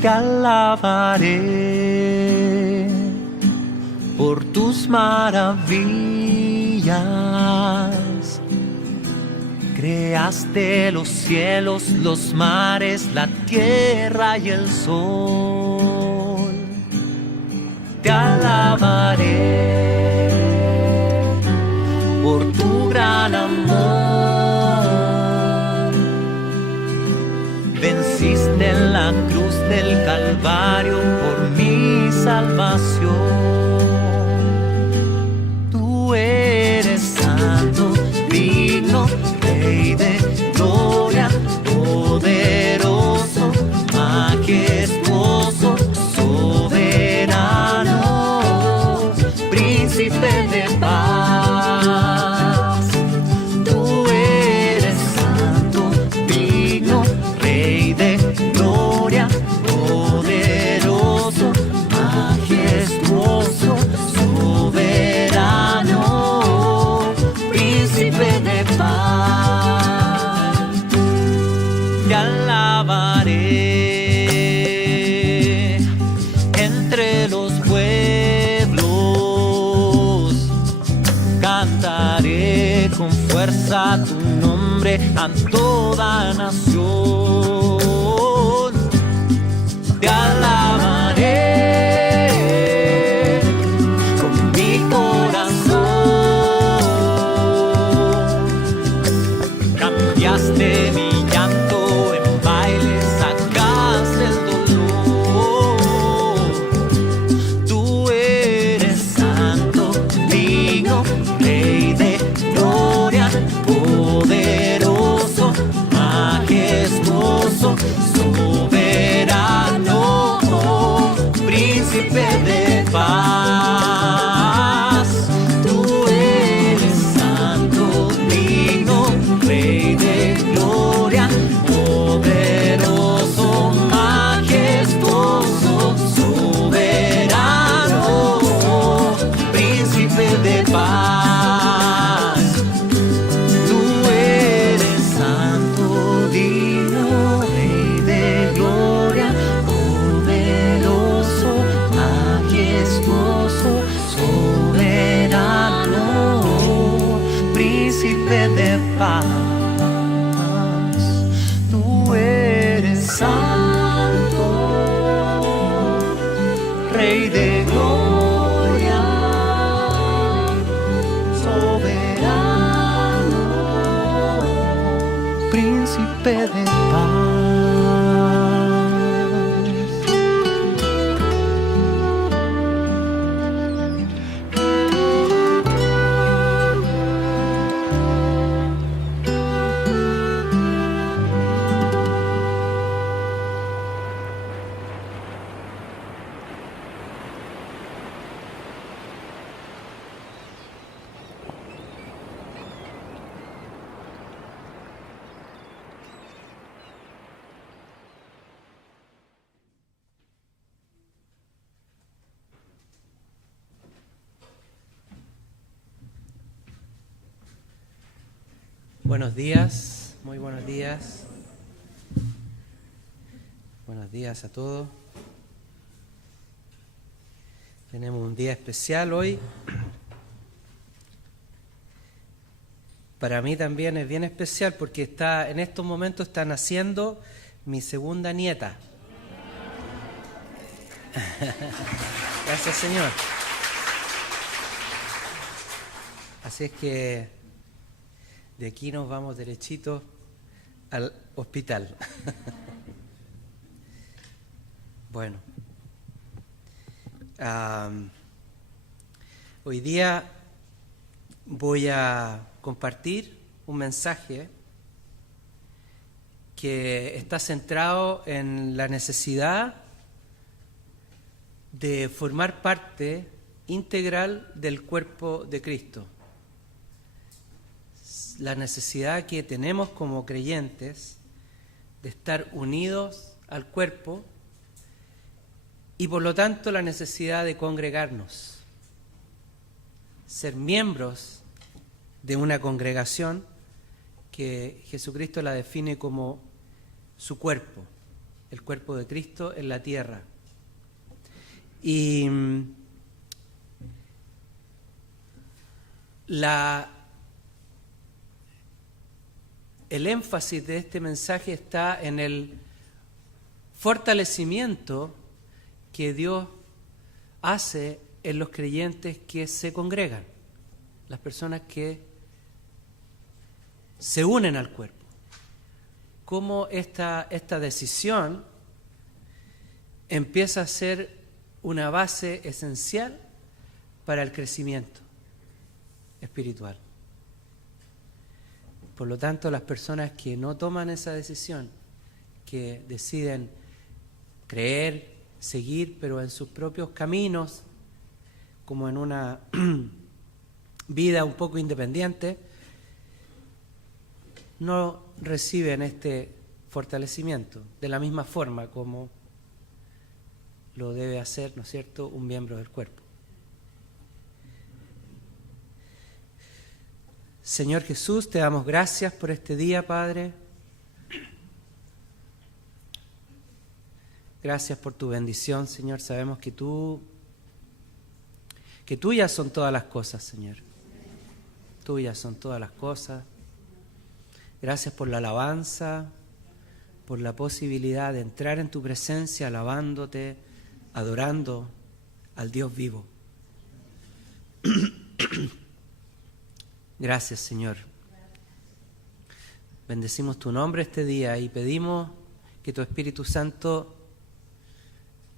Te alabaré por tus maravillas. Creaste los cielos, los mares, la tierra y el sol. Te alabaré por tu gran amor. Venciste en la cruz del Calvario por mi salvación. Tú eres santo, digno, Rey de gloria, poderoso, majestuoso, soberano, príncipe de paz. Tú eres santo, digno, Rey de gloria, poderoso, majestuoso, soberano, príncipe de paz. Te alabaré entre los pueblos, cantaré con fuerza tu nombre a toda nación. Te alabaré con mi corazón. Cambiaste mi llanto en baile, sacaste el dolor. Tú eres santo, digno, Rey de gloria, poderoso, majestuoso, soberano, príncipe de paz. Tú eres santo, digno, Rey de gloria, poderoso, majestuoso, soberano, príncipe de paz. Tú eres santo, digno, Rey de gloria, poderoso, majestuoso, soberano, príncipe de paz. Tú eres santo, Rey de gloria, soberano, príncipe de paz. Buenos días, muy buenos días. Buenos días a todos. Tenemos un día especial hoy. Para mí también es bien especial porque en estos momentos está naciendo mi segunda nieta. Gracias, Señor. Así es que de aquí nos vamos derechito al hospital. Bueno, hoy día voy a compartir un mensaje que está centrado en la necesidad de formar parte integral del cuerpo de Cristo. La necesidad que tenemos como creyentes de estar unidos al cuerpo y por lo tanto la necesidad de congregarnos, ser miembros de una congregación que Jesucristo la define como su cuerpo, el cuerpo de Cristo en la tierra. Y el énfasis de este mensaje está en el fortalecimiento que Dios hace en los creyentes que se congregan, las personas que se unen al cuerpo. Cómo esta decisión empieza a ser una base esencial para el crecimiento espiritual. Por lo tanto, las personas que no toman esa decisión, que deciden creer, seguir, pero en sus propios caminos, como en una vida un poco independiente, no reciben este fortalecimiento de la misma forma como lo debe hacer, ¿no es cierto?, un miembro del cuerpo. Señor Jesús, te damos gracias por este día, Padre. Gracias por tu bendición, Señor. Sabemos que tuyas son todas las cosas, Señor. Tuyas son todas las cosas. Gracias por la alabanza, por la posibilidad de entrar en tu presencia alabándote, adorando al Dios vivo. Gracias, Señor. Bendecimos tu nombre este día y pedimos que tu Espíritu Santo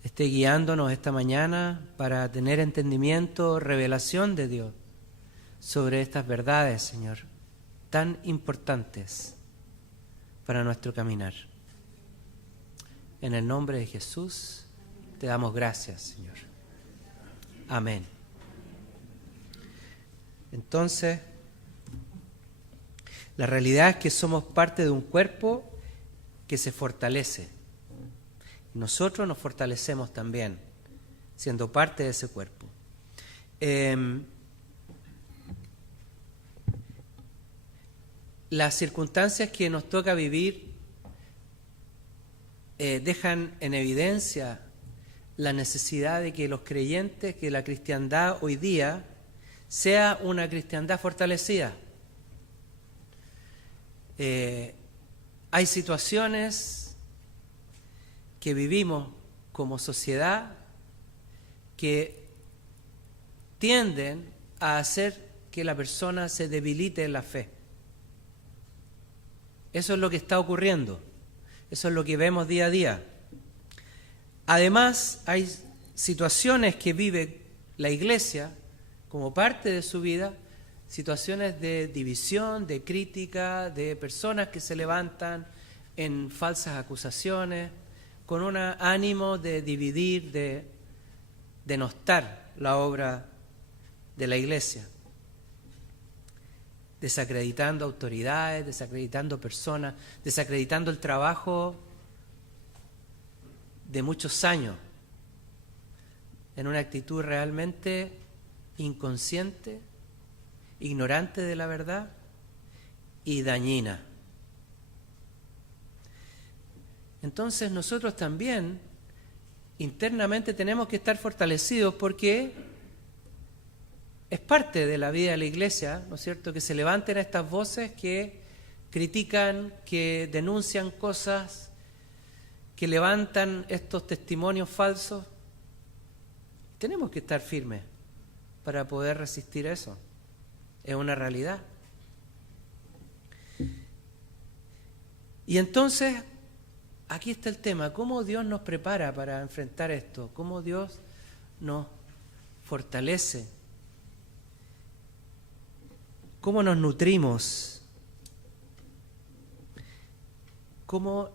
esté guiándonos esta mañana para tener entendimiento, revelación de Dios sobre estas verdades, Señor, tan importantes para nuestro caminar. En el nombre de Jesús te damos gracias, Señor. Amén. Entonces, la realidad es que somos parte de un cuerpo que se fortalece. Nosotros nos fortalecemos también, siendo parte de ese cuerpo. Las circunstancias que nos toca vivir dejan en evidencia la necesidad de que los creyentes, que la cristiandad hoy día sea una cristiandad fortalecida. Hay situaciones que vivimos como sociedad que tienden a hacer que la persona se debilite en la fe. Eso es lo que está ocurriendo. Eso es lo que vemos día a día. Además, hay situaciones que vive la iglesia como parte de su vida, situaciones de división, de crítica, de personas que se levantan en falsas acusaciones, con un ánimo de dividir, de denostar la obra de la iglesia, desacreditando autoridades, desacreditando personas, desacreditando el trabajo de muchos años, en una actitud realmente inconsciente, ignorante de la verdad y dañina. Entonces nosotros también internamente tenemos que estar fortalecidos porque es parte de la vida de la iglesia, ¿no es cierto?, que se levanten estas voces que critican, que denuncian cosas, que levantan estos testimonios falsos. Tenemos que estar firmes para poder resistir eso. Es una realidad. Y entonces, aquí está el tema, ¿cómo Dios nos prepara para enfrentar esto? ¿Cómo Dios nos fortalece? ¿Cómo nos nutrimos? ¿Cómo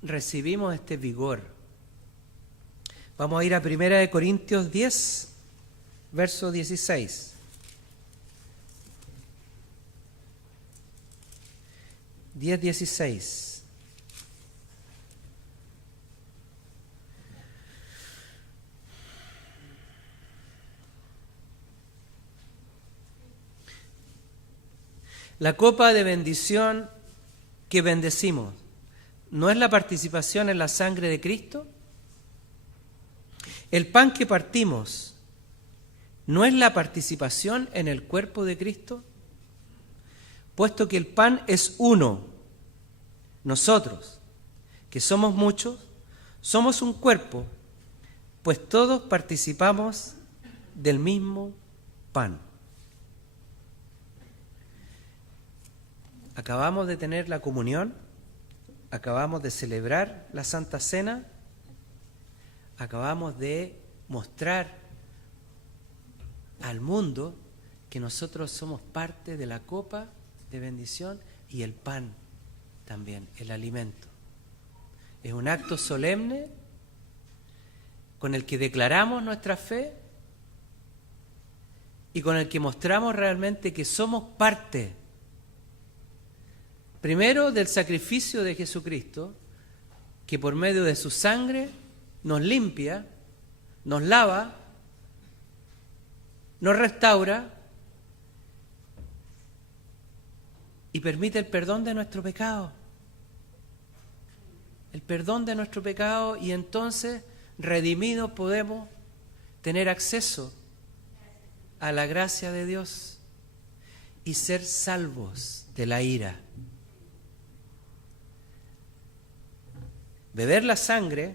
recibimos este vigor? Vamos a ir a 1 Corintios 10, verso 16. 10:16. La copa de bendición que bendecimos, ¿no es la participación en la sangre de Cristo? El pan que partimos, ¿no es la participación en el cuerpo de Cristo? Puesto que el pan es uno, nosotros, que somos muchos, somos un cuerpo, pues todos participamos del mismo pan. Acabamos de tener la comunión, acabamos de celebrar la Santa Cena, acabamos de mostrar al mundo que nosotros somos parte de la copa de bendición y el pan también, el alimento. Es un acto solemne con el que declaramos nuestra fe y con el que mostramos realmente que somos parte, primero, del sacrificio de Jesucristo, que por medio de su sangre nos limpia, nos lava, nos restaura y permite el perdón de nuestro pecado. El perdón de nuestro pecado, y entonces, redimidos, podemos tener acceso a la gracia de Dios y ser salvos de la ira. Beber la sangre,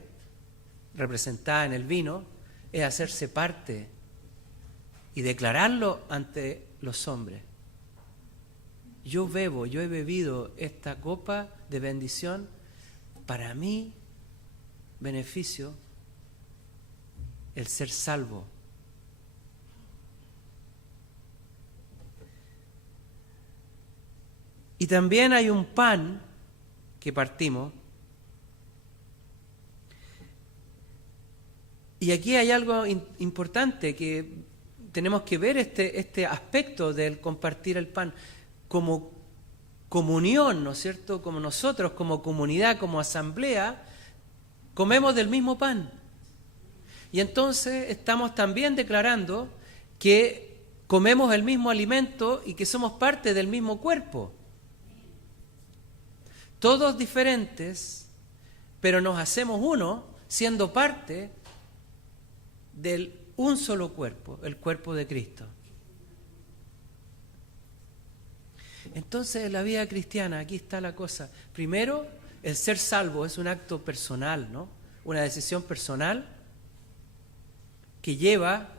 representada en el vino, es hacerse parte y declararlo ante los hombres. Yo he bebido esta copa de bendición para mi beneficio, el ser salvo. Y también hay un pan que partimos. Y aquí hay algo importante, que tenemos que ver este aspecto del compartir el pan como comunión, ¿no es cierto? Como nosotros, como comunidad, como asamblea, comemos del mismo pan. Y entonces estamos también declarando que comemos el mismo alimento y que somos parte del mismo cuerpo. Todos diferentes, pero nos hacemos uno, siendo parte del un solo cuerpo, el cuerpo de Cristo. Entonces, en la vida cristiana, aquí está la cosa. Primero, el ser salvo es un acto personal, ¿no? Una decisión personal que lleva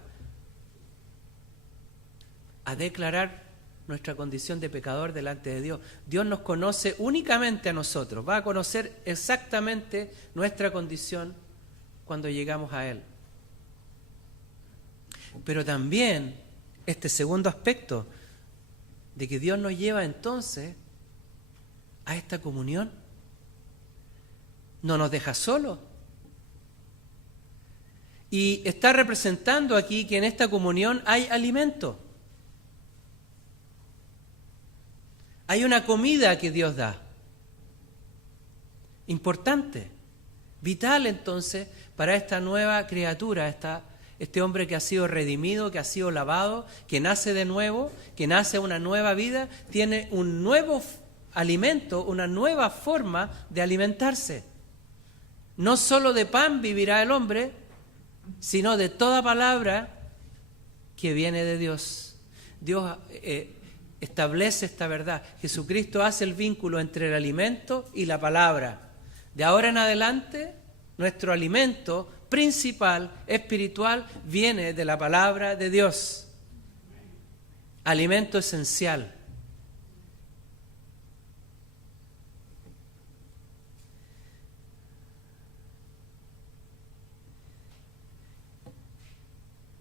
a declarar nuestra condición de pecador delante de Dios. Dios nos conoce únicamente a nosotros, va a conocer exactamente nuestra condición cuando llegamos a Él. Pero también este segundo aspecto de que Dios nos lleva entonces a esta comunión, no nos deja solos. Y está representando aquí que en esta comunión hay alimento. Hay una comida que Dios da. Importante, vital entonces para esta nueva criatura, este hombre que ha sido redimido, que ha sido lavado, que nace de nuevo, que nace una nueva vida, tiene un nuevo alimento, una nueva forma de alimentarse. No solo de pan vivirá el hombre, sino de toda palabra que viene de Dios. Dios establece esta verdad. Jesucristo hace el vínculo entre el alimento y la palabra. De ahora en adelante, nuestro alimento principal, espiritual, viene de la palabra de Dios. Alimento esencial.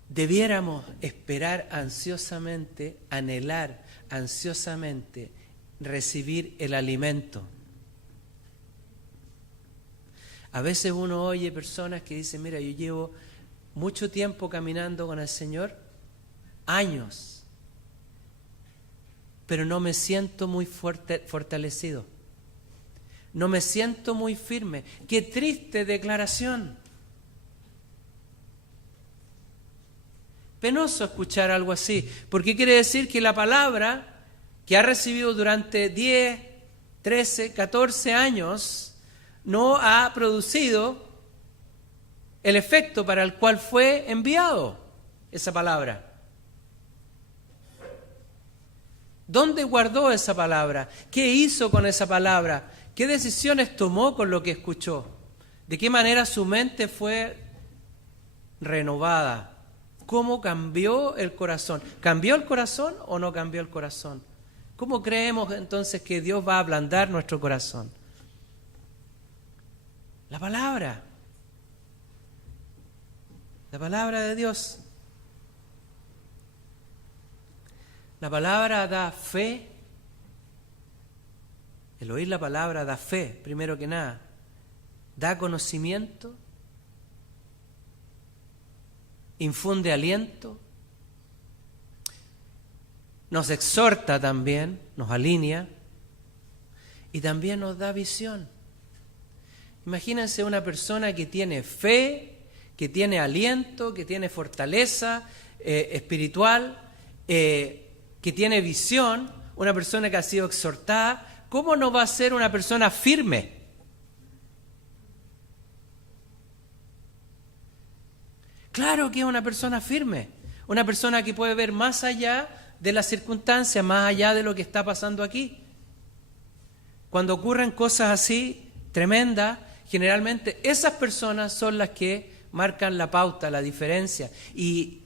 Debiéramos esperar ansiosamente, anhelar ansiosamente recibir el alimento. A veces uno oye personas que dicen, mira, yo llevo mucho tiempo caminando con el Señor, años, pero no me siento muy fortalecido, no me siento muy firme. ¡Qué triste declaración! Penoso escuchar algo así, porque quiere decir que la palabra que ha recibido durante 10, 13, 14 años no ha producido el efecto para el cual fue enviado esa palabra. ¿Dónde guardó esa palabra? ¿Qué hizo con esa palabra? ¿Qué decisiones tomó con lo que escuchó? ¿De qué manera su mente fue renovada? ¿Cómo cambió el corazón? ¿Cambió el corazón o no cambió el corazón? ¿Cómo creemos entonces que Dios va a ablandar nuestro corazón? La palabra de Dios. La palabra da fe. El oír la palabra da fe, primero que nada. Da conocimiento. Infunde aliento, nos exhorta también, nos alinea y también nos da visión. Imagínense una persona que tiene fe, que tiene aliento, que tiene fortaleza espiritual, que tiene visión, una persona que ha sido exhortada. ¿Cómo no va a ser una persona firme? Claro que es una persona firme, una persona que puede ver más allá de las circunstancias, más allá de lo que está pasando aquí. Cuando ocurren cosas así, tremendas, generalmente esas personas son las que marcan la pauta, la diferencia. Y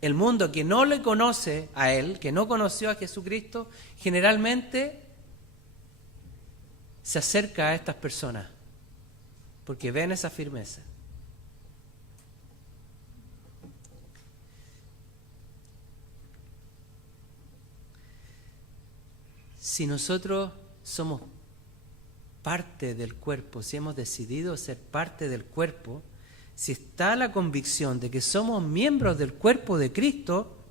el mundo que no le conoce a Él, que no conoció a Jesucristo, generalmente se acerca a estas personas, porque ven esa firmeza. Si nosotros somos parte del cuerpo, si hemos decidido ser parte del cuerpo, si está la convicción de que somos miembros del cuerpo de Cristo,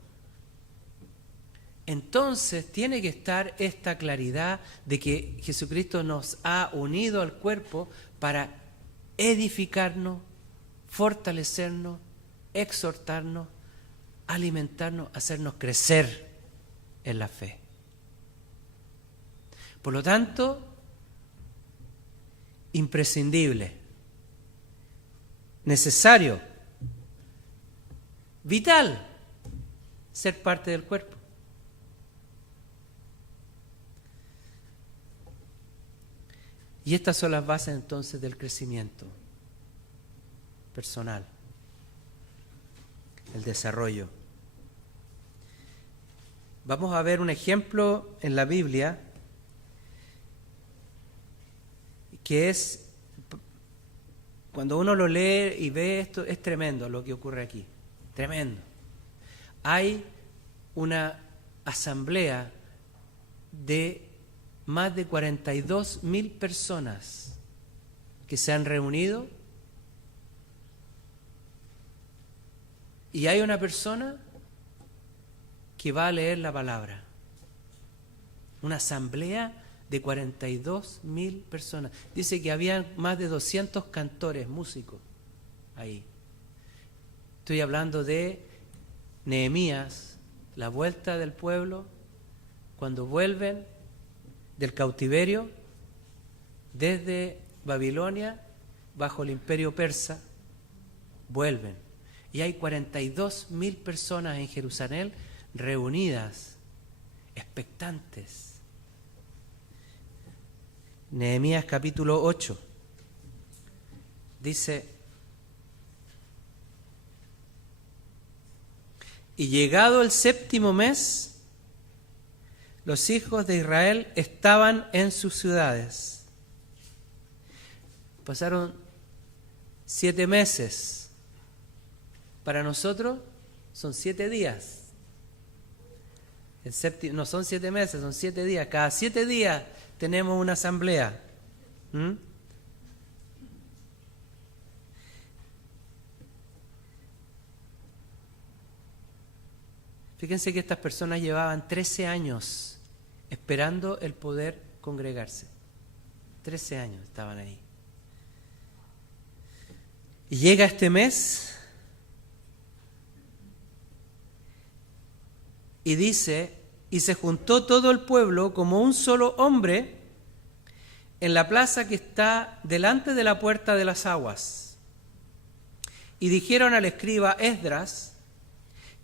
entonces tiene que estar esta claridad de que Jesucristo nos ha unido al cuerpo para edificarnos, fortalecernos, exhortarnos, alimentarnos, hacernos crecer en la fe. Por lo tanto, imprescindible, necesario, vital, ser parte del cuerpo. Y estas son las bases entonces del crecimiento personal, el desarrollo. Vamos a ver un ejemplo en la Biblia que es, cuando uno lo lee y ve esto, es tremendo lo que ocurre aquí, tremendo. Hay una asamblea de más de 42.000 personas que se han reunido y hay una persona que va a leer la palabra. Una asamblea de 42.000 personas. Dice que había más de 200 cantores, músicos ahí. Estoy hablando de Nehemías, la vuelta del pueblo, cuando vuelven del cautiverio desde Babilonia, bajo el imperio persa, vuelven. Y hay 42.000 personas en Jerusalén reunidas, expectantes. Nehemías capítulo 8 dice: y llegado el 7º mes, los hijos de Israel estaban en sus ciudades. Pasaron 7 meses. Para nosotros son 7 días. No son 7 meses, son 7 días. Cada 7 días tenemos una asamblea. Fíjense que estas personas llevaban 13 años esperando el poder congregarse. 13 años estaban ahí. Y llega este mes y dice: y se juntó todo el pueblo como un solo hombre en la plaza que está delante de la puerta de las aguas. Y dijeron al escriba Esdras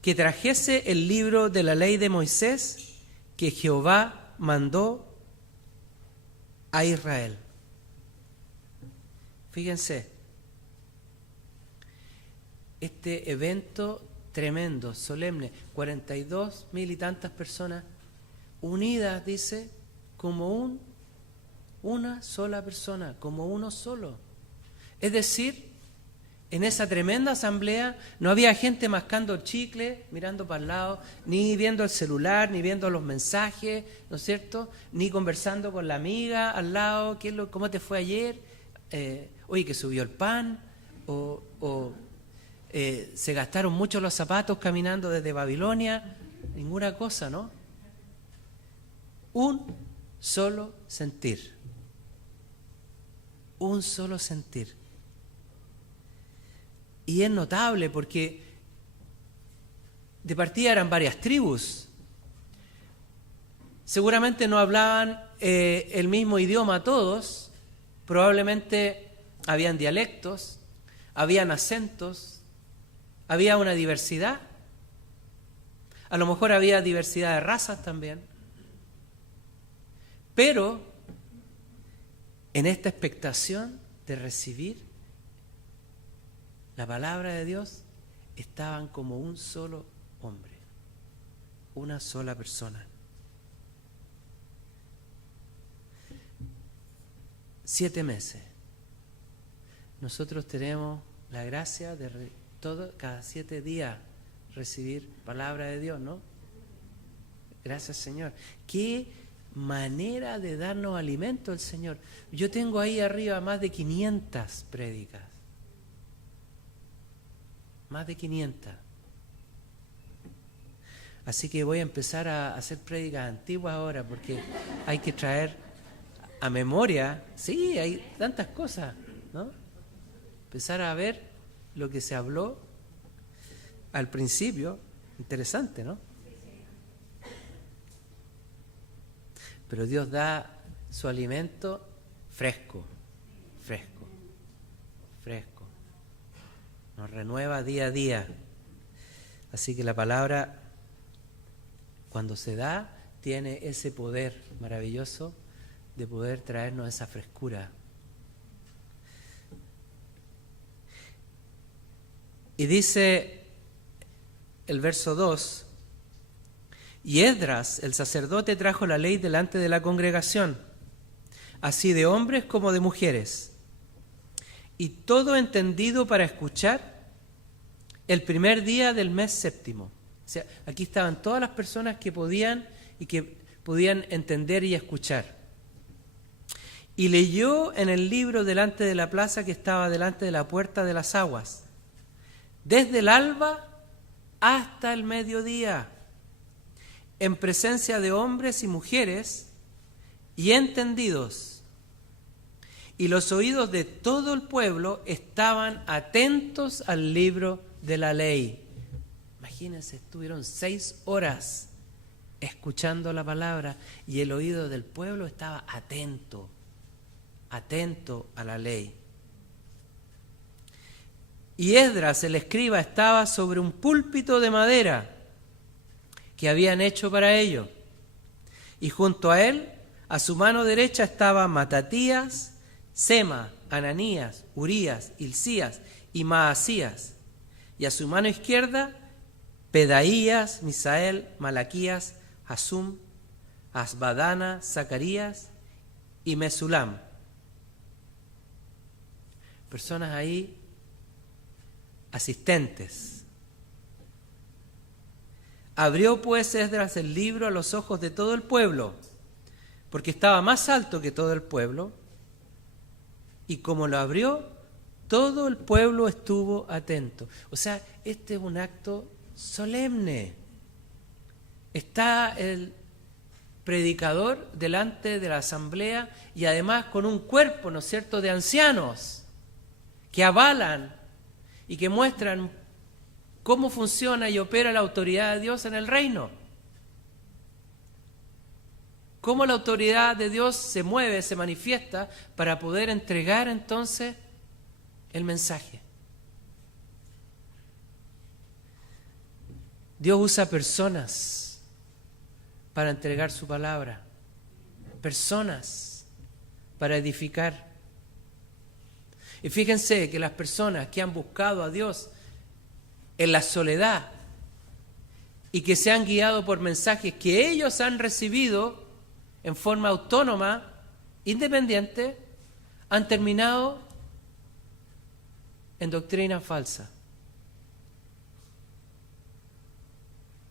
que trajese el libro de la ley de Moisés que Jehová mandó a Israel. Fíjense, este evento tremendo, solemne, 42,000 y tantas personas unidas, dice, como una sola persona, como uno solo. Es decir, en esa tremenda asamblea no había gente mascando chicle, mirando para el lado, ni viendo el celular, ni viendo los mensajes, ¿no es cierto? Ni conversando con la amiga al lado, ¿cómo te fue ayer? Oye, que subió el pan, se gastaron mucho los zapatos caminando desde Babilonia, ninguna cosa, ¿no? Un solo sentir. Un solo sentir. Y es notable porque de partida eran varias tribus. Seguramente no hablaban el mismo idioma todos, probablemente habían dialectos, habían acentos, había una diversidad. A lo mejor había diversidad de razas también. Pero en esta expectación de recibir la palabra de Dios, estaban como un solo hombre, una sola persona. 7 meses. Nosotros tenemos la gracia de cada 7 días recibir palabra de Dios, ¿no? Gracias, Señor. Qué manera de darnos alimento el Señor. Yo tengo ahí arriba más de 500 prédicas. Más de 500. Así que voy a empezar a hacer prédicas antiguas ahora, porque hay que traer a memoria. Sí, hay tantas cosas, ¿no? Empezar a ver lo que se habló al principio. Interesante, ¿no? Pero Dios da su alimento fresco. Nos renueva día a día. Así que la palabra, cuando se da, tiene ese poder maravilloso de poder traernos esa frescura. Y dice el verso 2: y Esdras, el sacerdote, trajo la ley delante de la congregación, así de hombres como de mujeres, y todo entendido para escuchar el primer día del mes 7. O sea, aquí estaban todas las personas que podían entender y escuchar. Y leyó en el libro delante de la plaza que estaba delante de la puerta de las aguas, desde el alba hasta el mediodía, en presencia de hombres y mujeres y entendidos. Y los oídos de todo el pueblo estaban atentos al libro de la ley. Imagínense, estuvieron 6 horas escuchando la palabra y el oído del pueblo estaba atento a la ley. Y Esdras, el escriba, estaba sobre un púlpito de madera que habían hecho para ello. Y junto a él, a su mano derecha, estaban Matatías, Sema, Ananías, Urías, Hilcías y Maasías. Y a su mano izquierda, Pedaías, Misael, Malaquías, Hasum, Asbadana, Zacarías y Mesulam. Personas ahí asistentes. Abrió pues Esdras el libro a los ojos de todo el pueblo, porque estaba más alto que todo el pueblo, y como lo abrió, todo el pueblo estuvo atento. O sea, este es un acto solemne. Está el predicador delante de la asamblea y además con un cuerpo, ¿no es cierto?, de ancianos que avalan y que muestran cómo funciona y opera la autoridad de Dios en el reino. Cómo la autoridad de Dios se mueve, se manifiesta para poder entregar entonces el mensaje. Dios usa personas para entregar su palabra, personas para edificar. Y fíjense que las personas que han buscado a Dios en la soledad y que se han guiado por mensajes que ellos han recibido en forma autónoma, independiente, han terminado en doctrina falsa.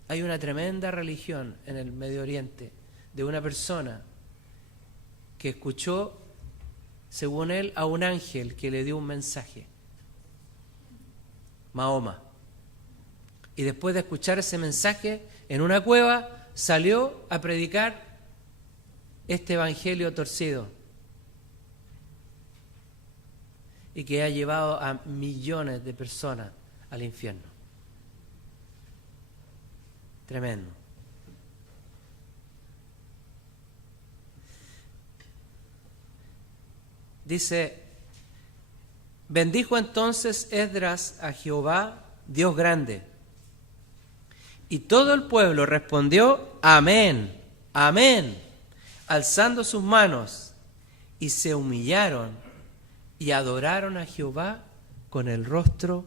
Hay una tremenda religión en el Medio Oriente de una persona que escuchó, según él, a un ángel que le dio un mensaje, Mahoma. Y después de escuchar ese mensaje en una cueva, salió a predicar este evangelio torcido y que ha llevado a millones de personas al infierno. Tremendo. Dice, bendijo entonces Esdras a Jehová, Dios grande. Y todo el pueblo respondió, amén, amén, alzando sus manos, y se humillaron y adoraron a Jehová con el rostro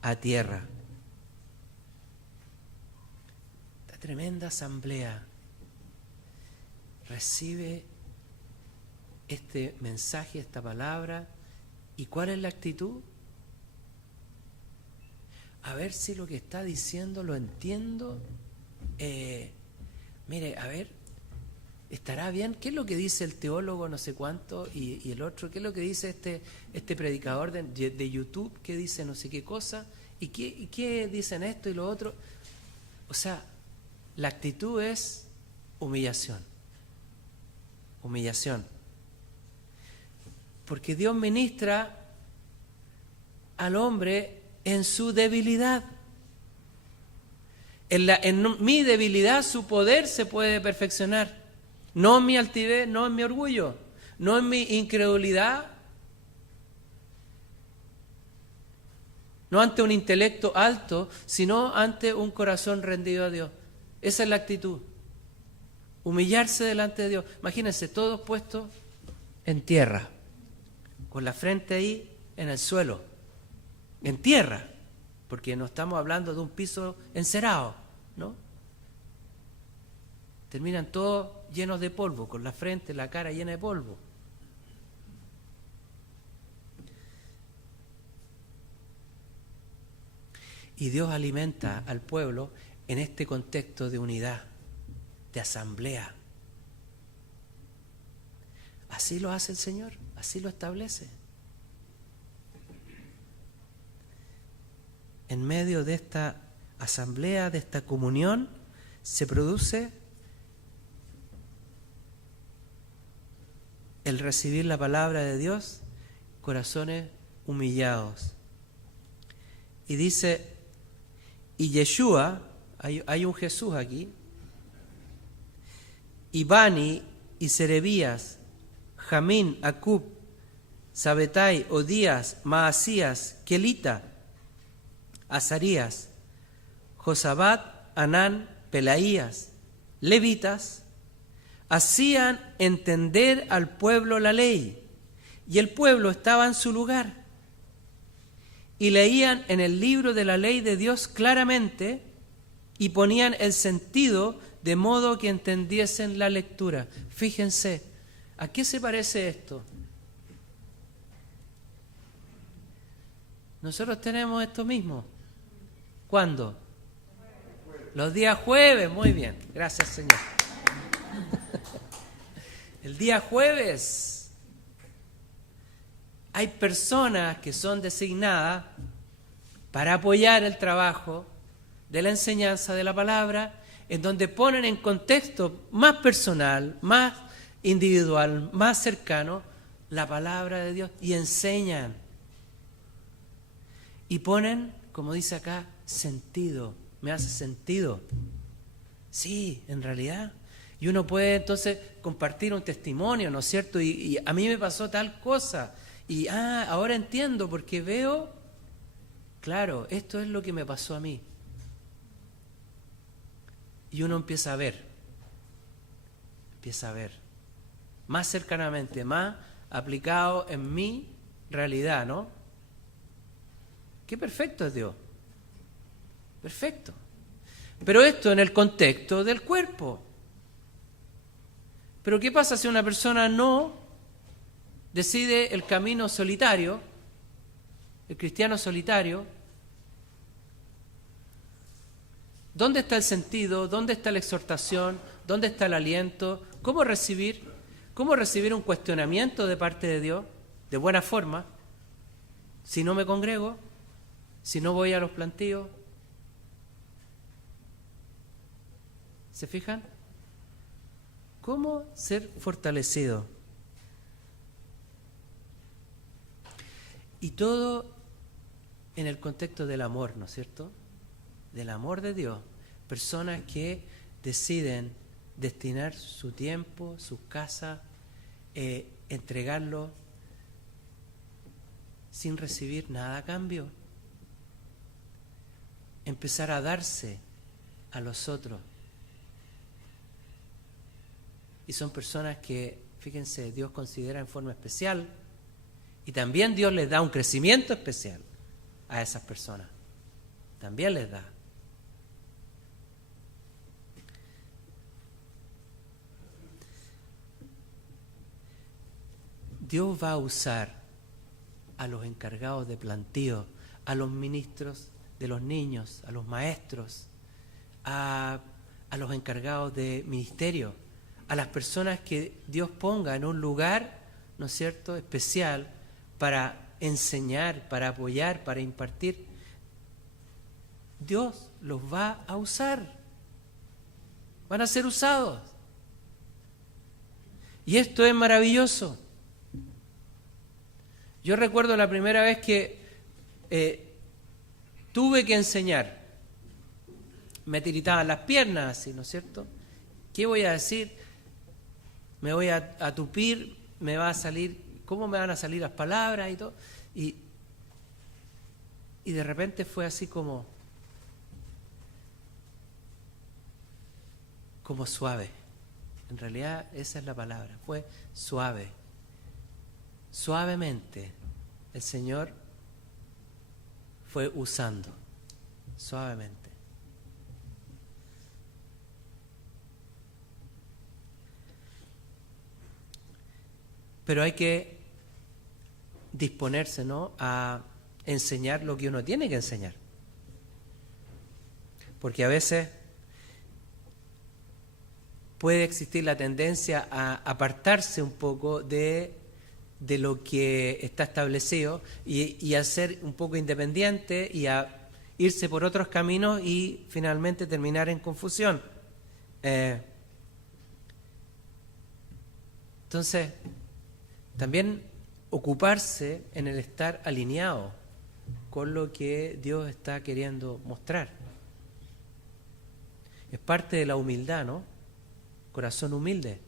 a tierra. Esta tremenda asamblea recibe este mensaje, esta palabra, ¿y cuál es la actitud? A ver si lo que está diciendo lo entiendo. Mire, a ver, ¿estará bien? ¿Qué es lo que dice el teólogo no sé cuánto y el otro? ¿Qué es lo que dice este predicador de YouTube que dice no sé qué cosa? ¿Y qué dicen esto y lo otro? O sea, la actitud es humillación. Humillación. Porque Dios ministra al hombre en su debilidad. En mi debilidad su poder se puede perfeccionar. No en mi altivez, no en mi orgullo, no en mi incredulidad, no ante un intelecto alto, sino ante un corazón rendido a Dios. Esa es la actitud. Humillarse delante de Dios. Imagínense, todos puestos en tierra, con la frente ahí en el suelo, en tierra, porque no estamos hablando de un piso encerado, ¿no? Terminan todos llenos de polvo, con la frente, la cara llena de polvo. Y Dios alimenta al pueblo en este contexto de unidad, de asamblea. Así lo hace el Señor, así lo establece. En medio de esta asamblea, de esta comunión, se produce el recibir la palabra de Dios, corazones humillados. Y dice, y Yeshua, hay un Jesús aquí, y Bani, y Serebías, Jamín, Acub, Sabetai, Odías, Maasías, Kelita, Azarías, Josabat, Anán, Pelaías, levitas, hacían entender al pueblo la ley, y el pueblo estaba en su lugar. Y leían en el libro de la ley de Dios claramente y ponían el sentido de modo que entendiesen la lectura. Fíjense, ¿a qué se parece esto? Nosotros tenemos esto mismo. ¿Cuándo? Los días jueves, muy bien, gracias Señor. El día jueves hay personas que son designadas para apoyar el trabajo de la enseñanza de la palabra, en donde ponen en contexto más personal, más individual, más cercano, la palabra de Dios y enseñan. Y ponen, como dice acá, sentido. Me hace sentido. Sí, en realidad. Y uno puede entonces compartir un testimonio, ¿no es cierto? Y a mí me pasó tal cosa. Y ahora entiendo porque veo, claro, esto es lo que me pasó a mí. Y uno empieza a ver más cercanamente, más aplicado en mi realidad, ¿no? Qué perfecto es Dios. Perfecto. Pero esto en el contexto del cuerpo. Pero ¿qué pasa si una persona no decide el camino solitario, el cristiano solitario? ¿Dónde está el sentido? ¿Dónde está la exhortación? ¿Dónde está el aliento? ¿Cómo recibir un cuestionamiento de parte de Dios de buena forma si no me congrego? Si no voy a los plantíos. ¿Se fijan? ¿Cómo ser fortalecido? Y todo en el contexto del amor, ¿no es cierto? Del amor de Dios. Personas que deciden destinar su tiempo, su casa, entregarlo sin recibir nada a cambio. Empezar a darse a los otros. Y son personas que, fíjense, Dios considera en forma especial y también Dios les da un crecimiento especial a esas personas. También les da. Dios va a usar a los encargados de plantío, a los ministros de los niños, a los maestros, a los encargados de ministerio, a las personas que Dios ponga en un lugar, ¿no es cierto?, especial para enseñar, para apoyar, para impartir. Dios los va a usar. Van a ser usados. Y esto es maravilloso. Yo recuerdo la primera vez que tuve que enseñar. Me tiritaban las piernas así, ¿no es cierto? ¿Qué voy a decir? Me voy a tupir, me va a salir, ¿cómo me van a salir las palabras y todo? Y de repente fue así como suave. En realidad esa es la palabra, fue suave. Suavemente el Señor fue usando, suavemente. Pero hay que disponerse, ¿no?, a enseñar lo que uno tiene que enseñar. Porque a veces puede existir la tendencia a apartarse un poco de lo que está establecido y a ser un poco independiente y a irse por otros caminos y finalmente terminar en confusión. Entonces, también ocuparse en el estar alineado con lo que Dios está queriendo mostrar. Es parte de la humildad, ¿no? Corazón humilde.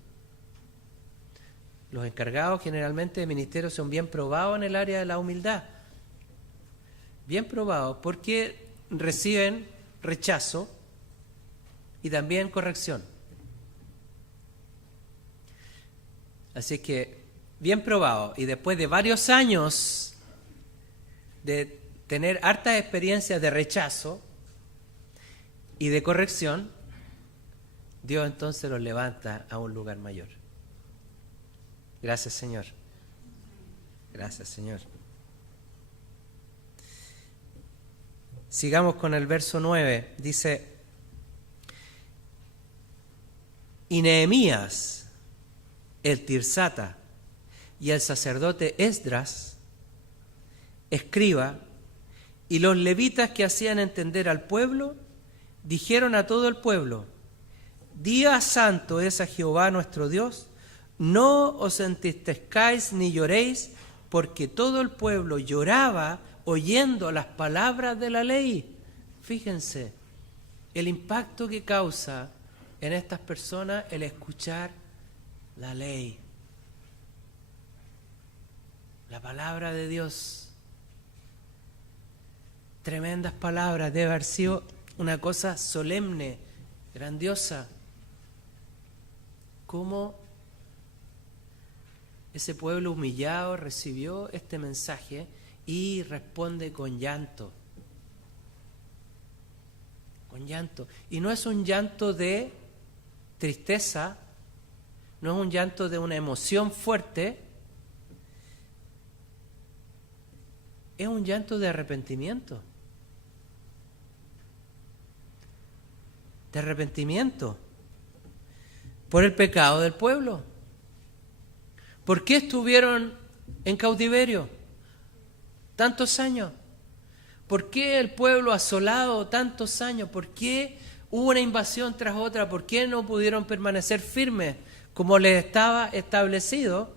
Los encargados generalmente de ministerios son bien probados en el área de la humildad. Bien probados porque reciben rechazo y también corrección. Así que, bien probado, y después de varios años de tener hartas experiencias de rechazo y de corrección, Dios entonces los levanta a un lugar mayor. Gracias, Señor. Gracias, Señor. Sigamos con el verso 9. Dice: y Nehemías, el Tirsata, y el sacerdote Esdras, escriba, y los levitas que hacían entender al pueblo, dijeron a todo el pueblo: día santo es a Jehová nuestro Dios, no os entristezcáis ni lloréis, porque todo el pueblo lloraba oyendo las palabras de la ley. Fíjense el impacto que causa en estas personas el escuchar la ley, la palabra de Dios. Tremendas palabras, debe haber sido una cosa solemne, grandiosa. ¿Cómo ese pueblo humillado recibió este mensaje y responde con llanto? Con llanto. Y no es un llanto de tristeza, no es un llanto de una emoción fuerte, es un llanto de arrepentimiento. De arrepentimiento por el pecado del pueblo. ¿Por qué estuvieron en cautiverio tantos años? ¿Por qué el pueblo asolado tantos años? ¿Por qué hubo una invasión tras otra? ¿Por qué no pudieron permanecer firmes como les estaba establecido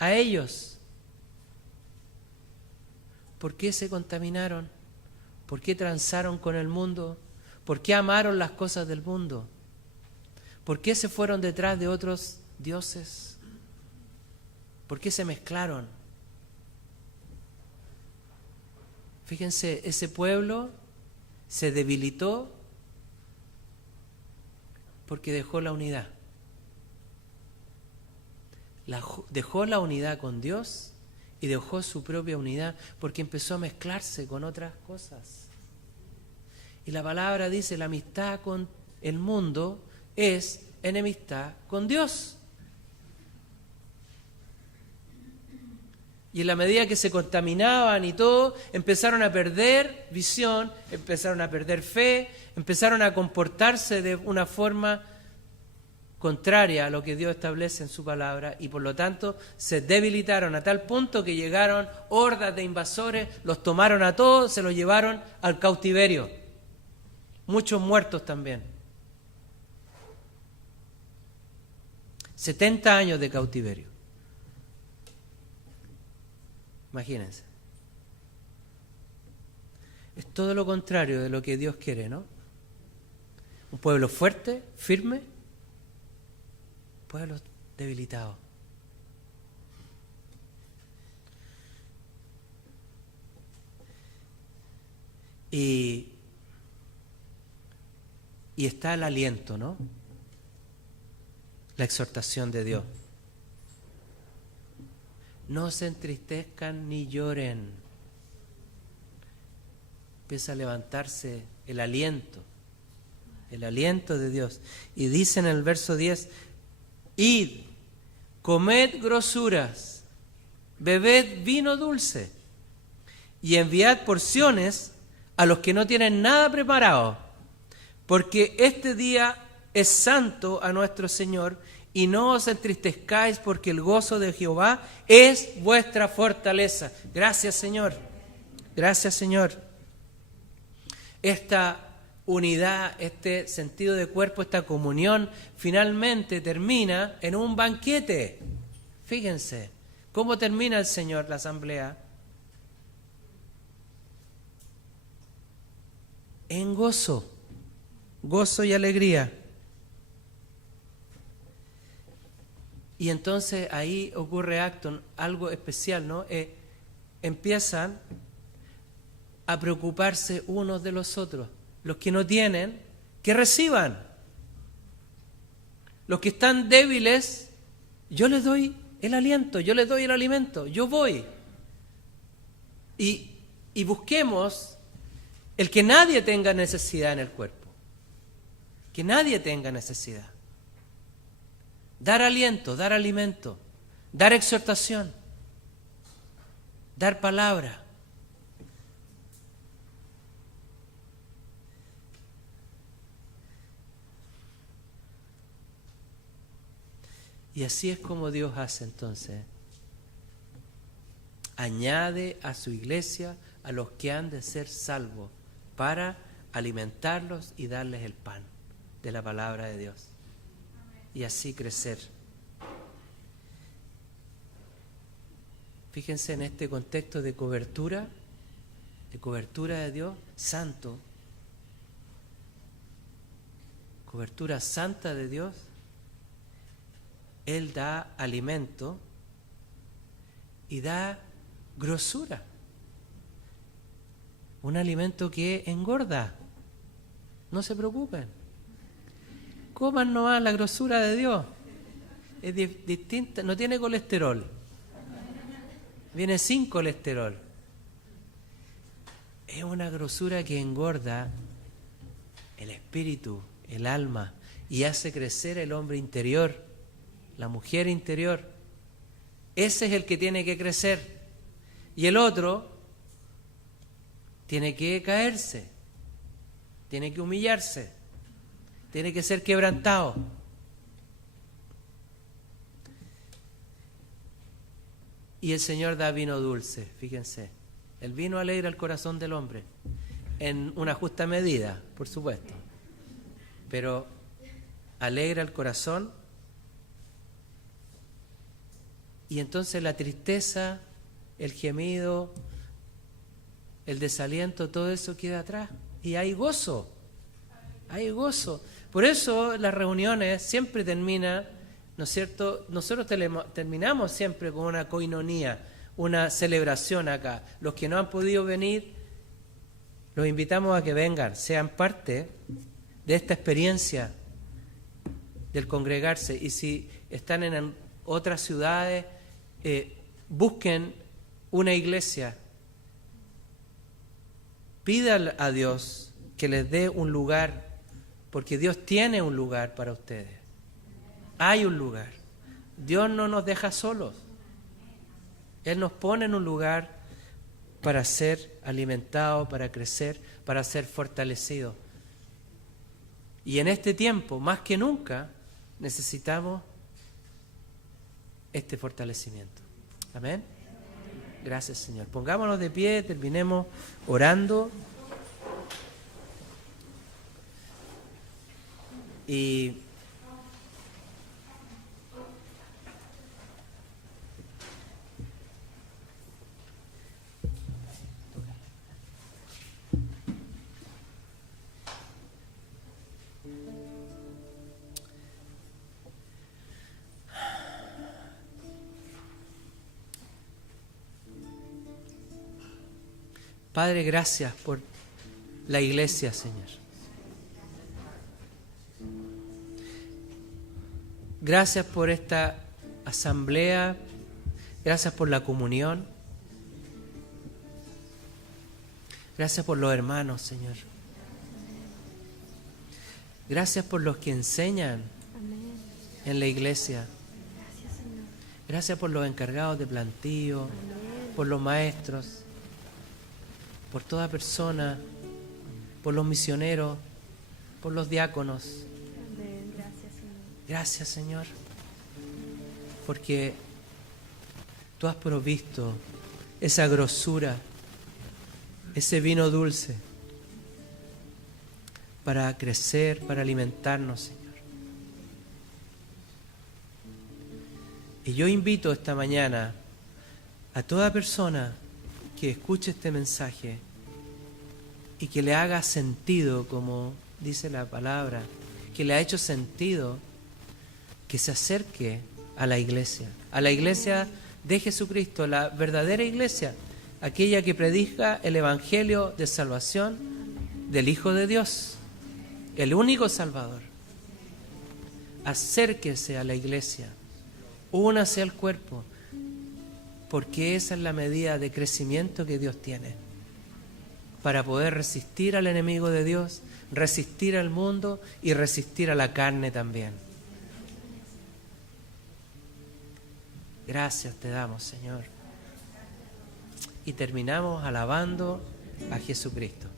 a ellos? ¿Por qué se contaminaron? ¿Por qué transaron con el mundo? ¿Por qué amaron las cosas del mundo? ¿Por qué se fueron detrás de otros dioses? ¿Por qué se mezclaron? Fíjense, ese pueblo se debilitó porque dejó la unidad. Dejó la unidad con Dios y dejó su propia unidad porque empezó a mezclarse con otras cosas. Y la palabra dice: la amistad con el mundo es enemistad con Dios. Y en la medida que se contaminaban y todo, empezaron a perder visión, empezaron a perder fe, empezaron a comportarse de una forma contraria a lo que Dios establece en su palabra, y por lo tanto se debilitaron a tal punto que llegaron hordas de invasores, los tomaron a todos, se los llevaron al cautiverio. Muchos muertos también. 70 años de cautiverio. Imagínense. Es todo lo contrario de lo que Dios quiere, ¿no? Un pueblo fuerte, firme, pueblo debilitado. Y está el aliento, ¿no? La exhortación de Dios. No se entristezcan ni lloren. Empieza a levantarse el aliento de Dios. Y dice en el verso 10: id, comed grosuras, bebed vino dulce, y enviad porciones a los que no tienen nada preparado, porque este día es santo a nuestro Señor, y no os entristezcáis, porque el gozo de Jehová es vuestra fortaleza. Gracias, Señor. Gracias, Señor. Esta unidad, este sentido de cuerpo, esta comunión, finalmente termina en un banquete. Fíjense, ¿cómo termina el Señor la asamblea? En gozo, gozo y alegría. Y entonces ahí ocurre algo especial, ¿no? Empiezan a preocuparse unos de los otros. Los que no tienen, que reciban. Los que están débiles, yo les doy el aliento, yo les doy el alimento, yo voy. Y busquemos el que nadie tenga necesidad en el cuerpo. Que nadie tenga necesidad. Dar aliento, dar alimento, dar exhortación, dar palabra. Y así es como Dios hace entonces. Añade a su iglesia a los que han de ser salvos para alimentarlos y darles el pan de la palabra de Dios. Y así crecer. Fíjense en este contexto de cobertura de Dios, santo, cobertura santa de Dios. Él da alimento y da grosura. Un alimento que engorda. No se preocupen. Coman nomás la grosura de Dios. Es distinta, no tiene colesterol. Viene sin colesterol. Es una grosura que engorda el espíritu, el alma, y hace crecer el hombre interior, la mujer interior. Ese es el que tiene que crecer. Y el otro tiene que caerse, tiene que humillarse, tiene que ser quebrantado. Y el Señor da vino dulce, fíjense. El vino alegra el corazón del hombre, en una justa medida, por supuesto. Pero alegra el corazón. Y entonces la tristeza, el gemido, el desaliento, todo eso queda atrás. Y hay gozo. Hay gozo. Por eso las reuniones siempre terminan, ¿no es cierto? Nosotros terminamos siempre con una koinonía, una celebración acá. Los que no han podido venir, los invitamos a que vengan, sean parte de esta experiencia del congregarse. Y si están en otras ciudades, busquen una iglesia. Pidan a Dios que les dé un lugar, porque Dios tiene un lugar para ustedes. Hay un lugar. Dios no nos deja solos. Él nos pone en un lugar para ser alimentados, para crecer, para ser fortalecidos. Y en este tiempo, más que nunca, necesitamos este fortalecimiento. Amén. Gracias, Señor. Pongámonos de pie, terminemos orando. Y Padre, gracias por la iglesia, Señor. Gracias por esta asamblea. Gracias por la comunión. Gracias por los hermanos, Señor. Gracias por los que enseñan en la iglesia. Gracias por los encargados de plantío, por los maestros, por toda persona, por los misioneros, por los diáconos. Gracias, Señor, porque tú has provisto esa grosura, ese vino dulce para crecer, para alimentarnos, Señor. Y yo invito esta mañana a toda persona que escuche este mensaje y que le haga sentido, como dice la palabra, que le ha hecho sentido, que se acerque a la iglesia de Jesucristo, la verdadera iglesia, aquella que predica el evangelio de salvación del Hijo de Dios, el único Salvador. acérquese a la iglesia, únase al cuerpo, porque esa es la medida de crecimiento que Dios tiene para poder resistir al enemigo de Dios, resistir al mundo y resistir a la carne también. Gracias te damos, Señor. Y terminamos alabando a Jesucristo.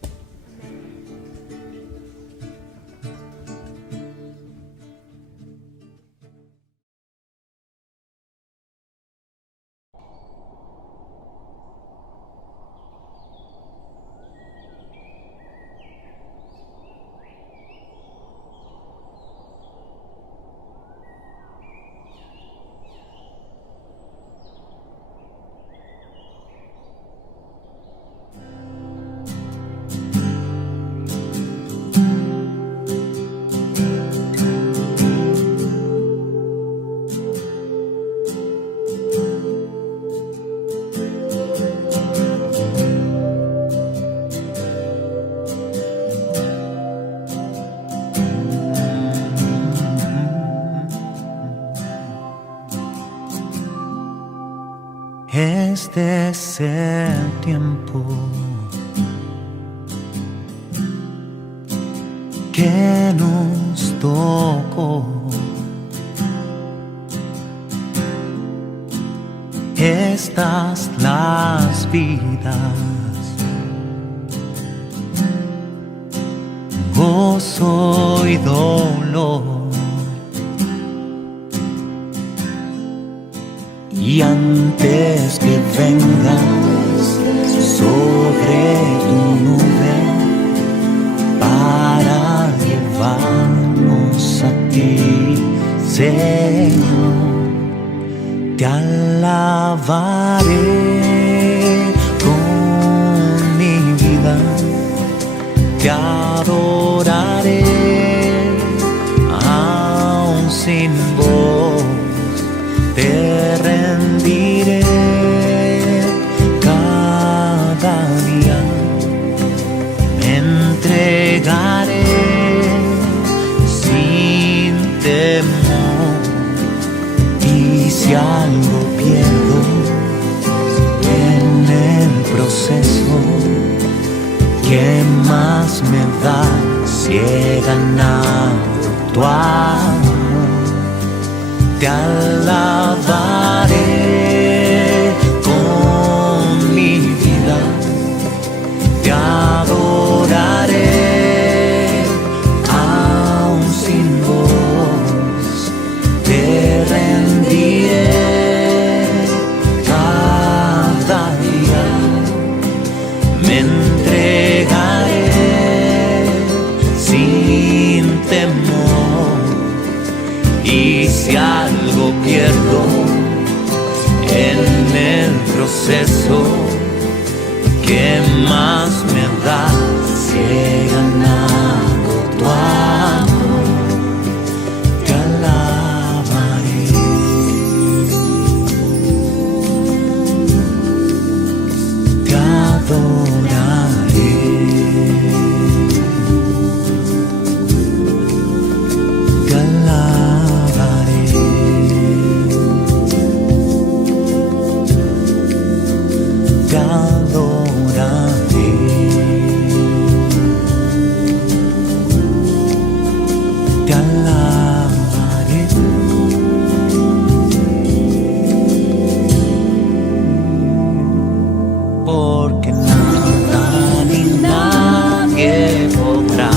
Este es el tiempo que nos tocó. Estas las vidas, gozo y dolor. Y antes que vengas sobre tu nube para llevarnos a ti, Señor, te alabaré con mi vida, te adoraré aún sin voz. Te rendiré cada día, me entregaré sin temor. Y si algo pierdo en el proceso, ¿qué más me da si he ganado tu amor? Te alabaré con mi vida, te adoraré aún sin voz, te rendiré cada día, me entregaré sin temor. Y si algo pierdo en el proceso, ¿qué más me da si he ganado tu amor? Te alabaré, te adoraré, te alabaré. Te adoraré, te alabaré, porque nada ni nadie podrá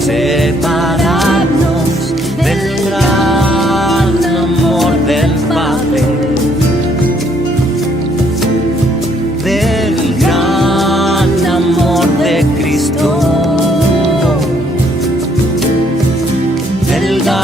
separarnos del gran amor del Padre, del gran amor de Cristo, del gran